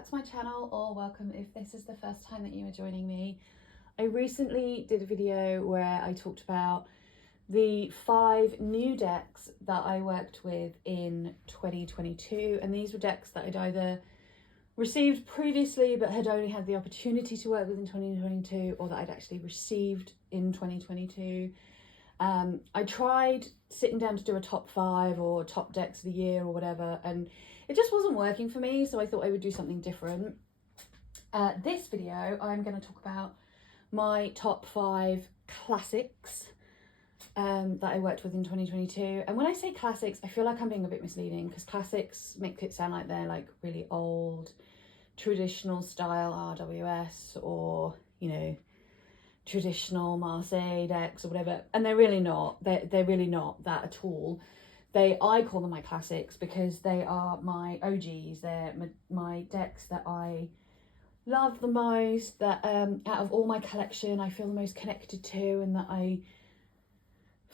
back to my channel, or welcome if this is the first time that you are joining me. I recently did a video where I talked about the 5 new decks that I worked with in 2022, and these were decks that I'd either received previously but had only had the opportunity to work with in 2022, or that I'd actually received in 2022. I tried sitting down to do a top 5 or top decks of the year or whatever, and it just wasn't working for me, so I thought I would do something different. This video, I'm going to talk about my top 5 classics that I worked with in 2022. And when I say classics, I feel like I'm being a bit misleading, because classics make it sound like they're like really old, traditional style RWS, or, you know, traditional Marseille decks or whatever, and they're really not. They're really not that at all. I call them my classics because they are my OGs. They're my decks that I love the most, that out of all my collection I feel the most connected to, and that I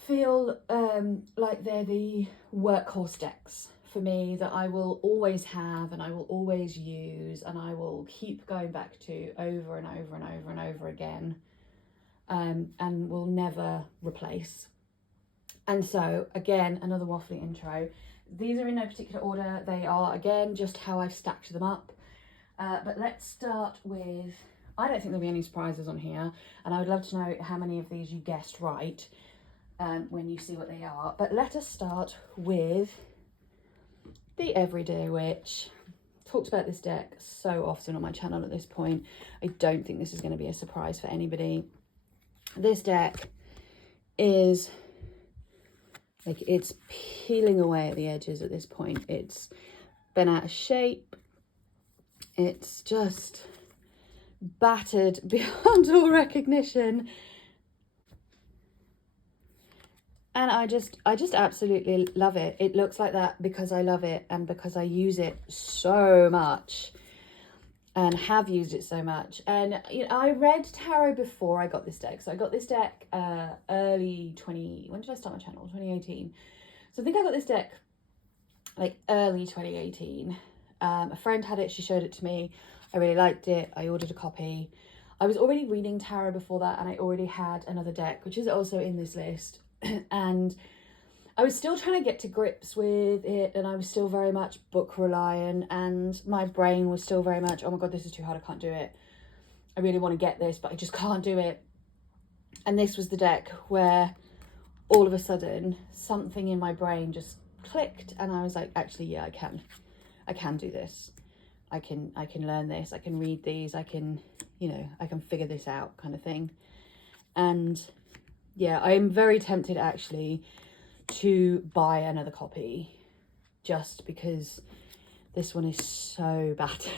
feel like they're the workhorse decks for me, that I will always have and I will always use and I will keep going back to over and over and over and over again, and will never replace. And so, again, another waffly intro. These are in no particular order. They are, again, just how I've stacked them up. But let's start with, I don't think there'll be any surprises on here, and I would love to know how many of these you guessed right when you see what they are. But let us start with the Everyday Witch. Talked about this deck so often on my channel at this point. I don't think this is going to be a surprise for anybody. This deck is, like, it's peeling away at the edges at this point. It's been out of shape. It's just battered beyond all recognition. And I just absolutely love it. It looks like that because I love it and because I use it so much and have used it so much. And you know, I read tarot before I got this deck. So I got this deck when did I start my channel? 2018. So I think I got this deck like early 2018. A friend had it, she showed it to me. I really liked it. I ordered a copy. I was already reading tarot before that, and I already had another deck, which is also in this list. And I was still trying to get to grips with it, and I was still very much book reliant, and my brain was still very much, oh my god, this is too hard, I can't do it. I really want to get this, but I just can't do it. And this was the deck where all of a sudden something in my brain just clicked, and I was like, actually, yeah, I can do this. I can learn this. I can read these. I can, you know, I can figure this out, kind of thing. And yeah, I'm very tempted actually to buy another copy, just because this one is so battered.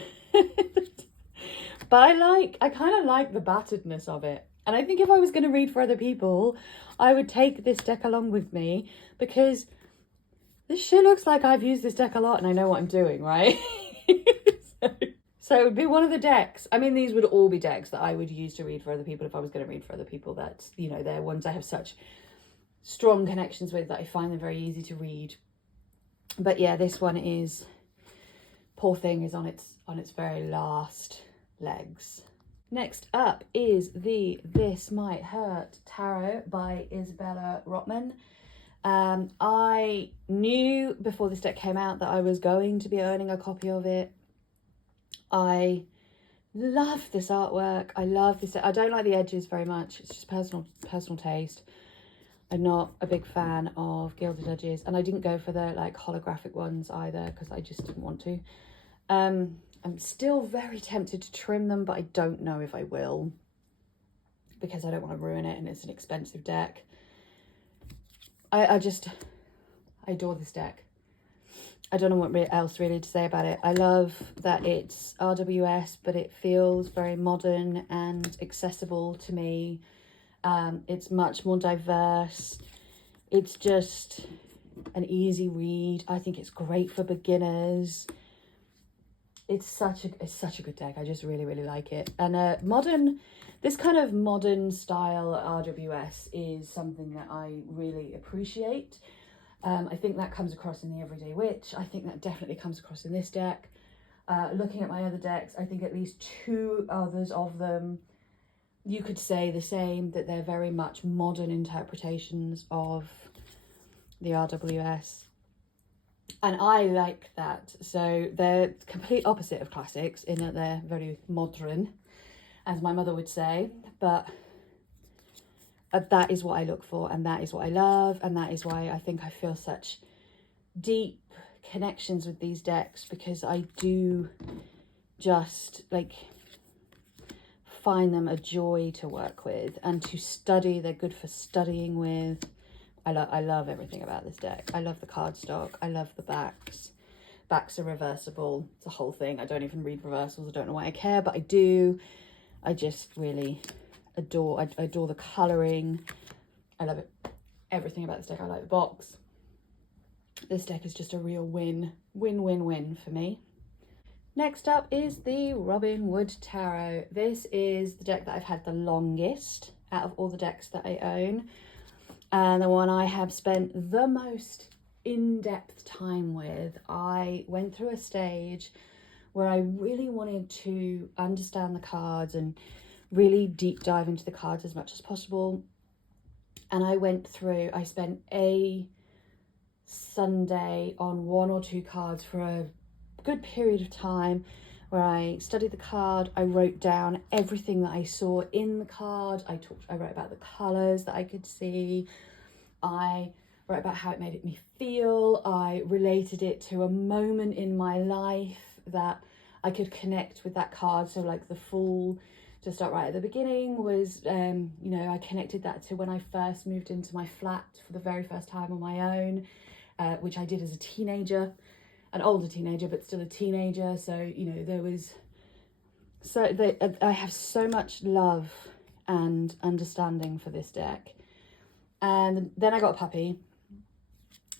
But I kind of like the batteredness of it. And I think if I was going to read for other people, I would take this deck along with me, because this shit looks like I've used this deck a lot and I know what I'm doing, right? So it would be one of the decks. I mean, these would all be decks that I would use to read for other people if I was going to read for other people. That's, you know, they're ones I have such strong connections with that I find them very easy to read. But yeah, this one is, poor thing, is on its very last legs. Next up is the This Might Hurt Tarot by Isabella Rotman. I knew before this deck came out that I was going to be earning a copy of it. I love this artwork. I love this. I don't like the edges very much. It's just personal taste. I'm not a big fan of gilded edges, and I didn't go for the like holographic ones either because I just didn't want to. I'm still very tempted to trim them, but I don't know if I will, because I don't want to ruin it, and it's an expensive deck. I adore this deck. I don't know what else really to say about it. I love that it's RWS, but it feels very modern and accessible to me. It's much more diverse. It's just an easy read. I think it's great for beginners. It's such a good deck. I just really, really like it. And this kind of modern style RWS is something that I really appreciate. I think that comes across in the Everyday Witch. I think that definitely comes across in this deck. Looking at my other decks, I think at least 2 others of them, you could say the same, that they're very much modern interpretations of the RWS. And I like that. So they're complete opposite of classics in that they're very modern, as my mother would say. But that is what I look for, and that is what I love, and that is why I think I feel such deep connections with these decks, because I do just like find them a joy to work with and to study. They're good for studying with. I love everything about this deck. I love the cardstock. I love the backs. Backs are reversible. It's a whole thing. I don't even read reversals. I don't know why I care, but I do. I just really adore. I adore the colouring. I love it. Everything about this deck. I like the box. This deck is just a real win for me. Next up is the Robinwood Tarot. This is the deck that I've had the longest out of all the decks that I own, and the one I have spent the most in-depth time with. I went through a stage where I really wanted to understand the cards and really deep dive into the cards as much as possible. And I spent a Sunday on 1 or 2 cards for a good period of time where I studied the card. I wrote down everything that I saw in the card. I wrote about the colours that I could see. I wrote about how it made me feel. I related it to a moment in my life that I could connect with that card. So like the Fool, to start right at the beginning, was, you know, I connected that to when I first moved into my flat for the very first time on my own, which I did as a teenager. An older teenager, but still a teenager. So, you know, there was, I have so much love and understanding for this deck. And then I got a puppy,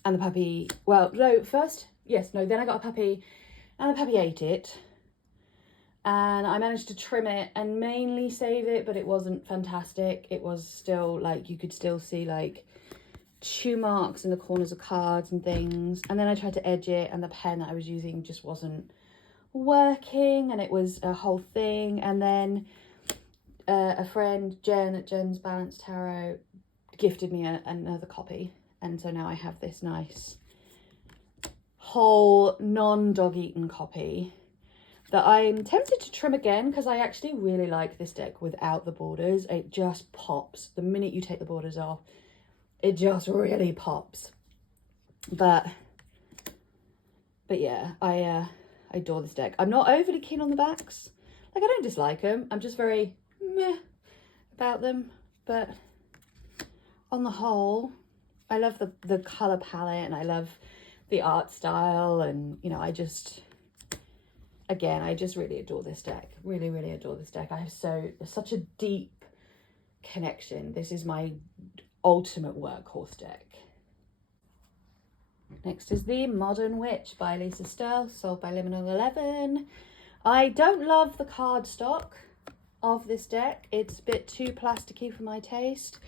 and the puppy, then I got a puppy, and the puppy ate it. And I managed to trim it and mainly save it, but it wasn't fantastic. It was still like, you could still see like chew marks in the corners of cards and things. And then I tried to edge it, and the pen that I was using just wasn't working, and it was a whole thing. And then a friend, Jen at Jen's Balanced Tarot, gifted me another copy, and so now I have this nice whole non-dog eaten copy that I'm tempted to trim again, because I actually really like this deck without the borders. It just pops the minute you take the borders off. It just really pops. But yeah, I adore this deck. I'm not overly keen on the backs. Like, I don't dislike them. I'm just very meh about them. But on the whole, I love the colour palette, and I love the art style. And, you know, I just really adore this deck. Really, really adore this deck. I have such a deep connection. This is my ultimate workhorse deck. Next is the Modern Witch by Lisa Sterl, sold by Liminal 11. I don't love the cardstock of this deck. It's a bit too plasticky for my taste.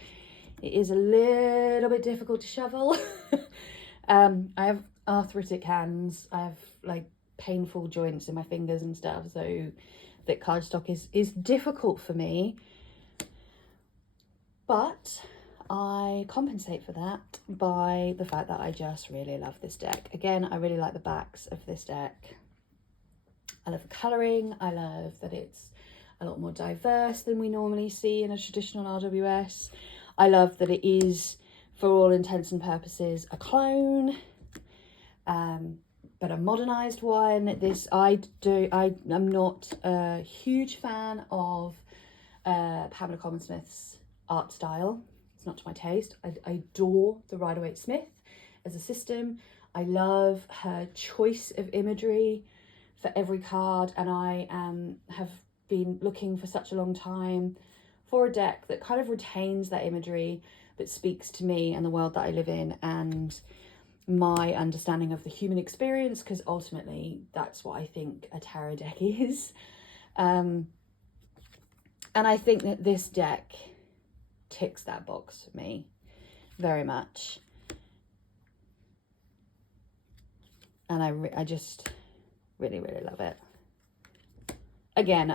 It is a little bit difficult to shovel. I have arthritic hands. I have like painful joints in my fingers and stuff, so that cardstock is difficult for me. But I compensate for that by the fact that I just really love this deck. Again, I really like the backs of this deck. I love the colouring. I love that it's a lot more diverse than we normally see in a traditional RWS. I love that it is, for all intents and purposes, a clone, but a modernised one. I'm not a huge fan of Pamela Common-Smith's art style. It's not to my taste. I adore the Rider-Waite-Smith as a system. I love her choice of imagery for every card, and I have been looking for such a long time for a deck that kind of retains that imagery but speaks to me and the world that I live in and my understanding of the human experience, because ultimately that's what I think a tarot deck is. And I think that this deck ticks that box for me very much. And I just really, really love it. again,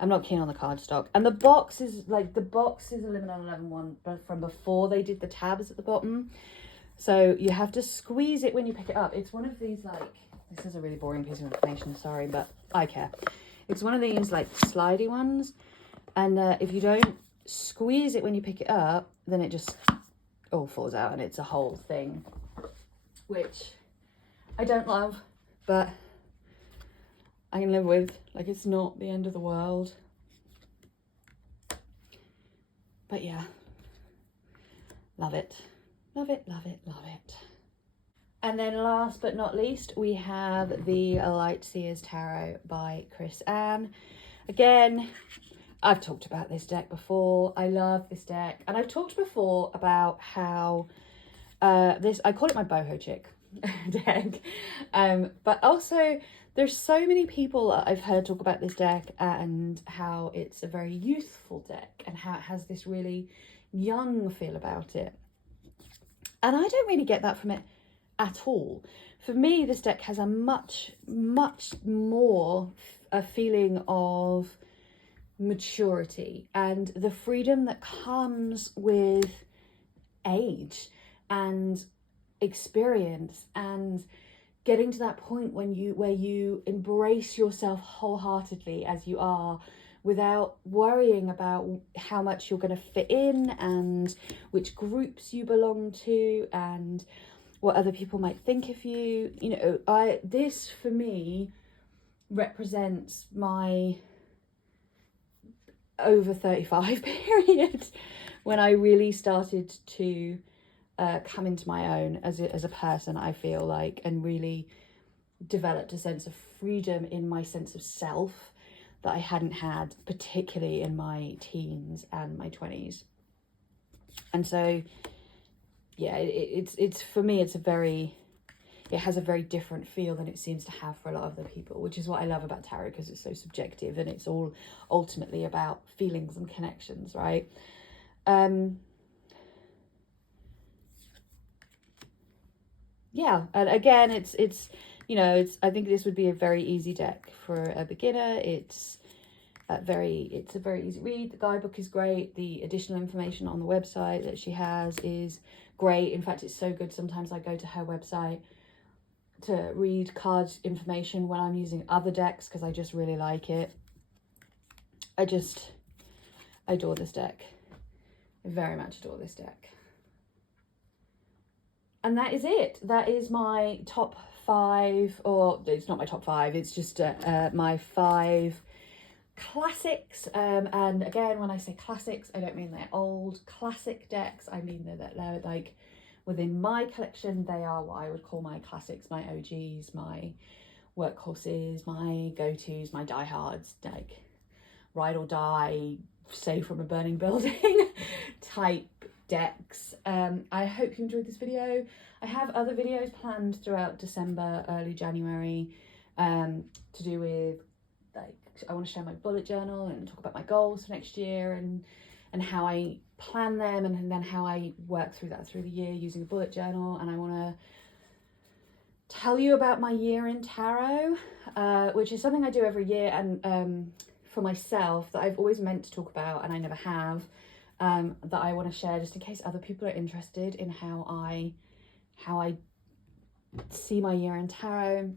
I'm not keen on the cardstock. And the box is like, the box is a limited 11 one, but from before they did the tabs at the bottom. So you have to squeeze it when you pick it up. It's one of these, like, this is a really boring piece of information, sorry, but I care. It's one of these like slidey ones. And if you don't squeeze it when you pick it up, then it just all falls out and it's a whole thing, which I don't love, but I can live with. Like, it's not the end of the world. But yeah, love it. Love it, love it, love it. And then last but not least, we have the Light Sears Tarot by Chris Ann. Again, I've talked about this deck before. I love this deck. And I've talked before about how I call it my boho chick deck. But also, there's so many people that I've heard talk about this deck and how it's a very youthful deck and how it has this really young feel about it. And I don't really get that from it at all. For me, this deck has a much more a feeling of maturity and the freedom that comes with age and experience and getting to that point where you embrace yourself wholeheartedly as you are, without worrying about how much you're going to fit in and which groups you belong to and what other people might think of you. You know, this for me represents my over 35 period when I really started to come into my own as a person, I feel like, and really developed a sense of freedom in my sense of self that I hadn't had, particularly in my teens and my 20s. And so, yeah, it's for me, it has a very different feel than it seems to have for a lot of other people, which is what I love about tarot, because it's so subjective and it's all ultimately about feelings and connections, right? Yeah, and again, it's you know, I think this would be a very easy deck for a beginner. It's a very easy read. The guidebook is great. The additional information on the website that she has is great. In fact, it's so good. Sometimes I go to her website to read card information when I'm using other decks because I just really like it. I adore this deck. I very much adore this deck. And that is it. That is my top 5, or it's not my top 5, it's just my 5 classics. And again, when I say classics, I don't mean they're old classic decks. I mean that they're like, within my collection, they are what I would call my classics, my OGs, my workhorses, my go-tos, my diehards, like ride or die, save from a burning building type decks. I hope you enjoyed this video. I have other videos planned throughout December, early January, to do with, like, I want to share my bullet journal and talk about my goals for next year and how I plan them and then how I work through that through the year using a bullet journal. And I want to tell you about my year in tarot, which is something I do every year and for myself that I've always meant to talk about and I never have. That I want to share just in case other people are interested in how I see my year in tarot.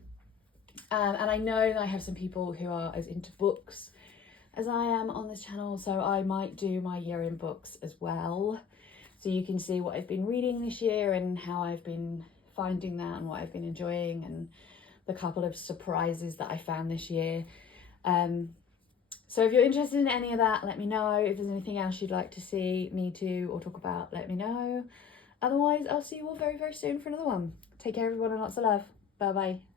And I know that I have some people who are as into books as I am on this channel, so I might do my year in books as well. So you can see what I've been reading this year and how I've been finding that and what I've been enjoying and the couple of surprises that I found this year. So if you're interested in any of that, let me know. If there's anything else you'd like to see me do or talk about, let me know. Otherwise, I'll see you all very, very soon for another one. Take care, everyone, and lots of love. Bye-bye.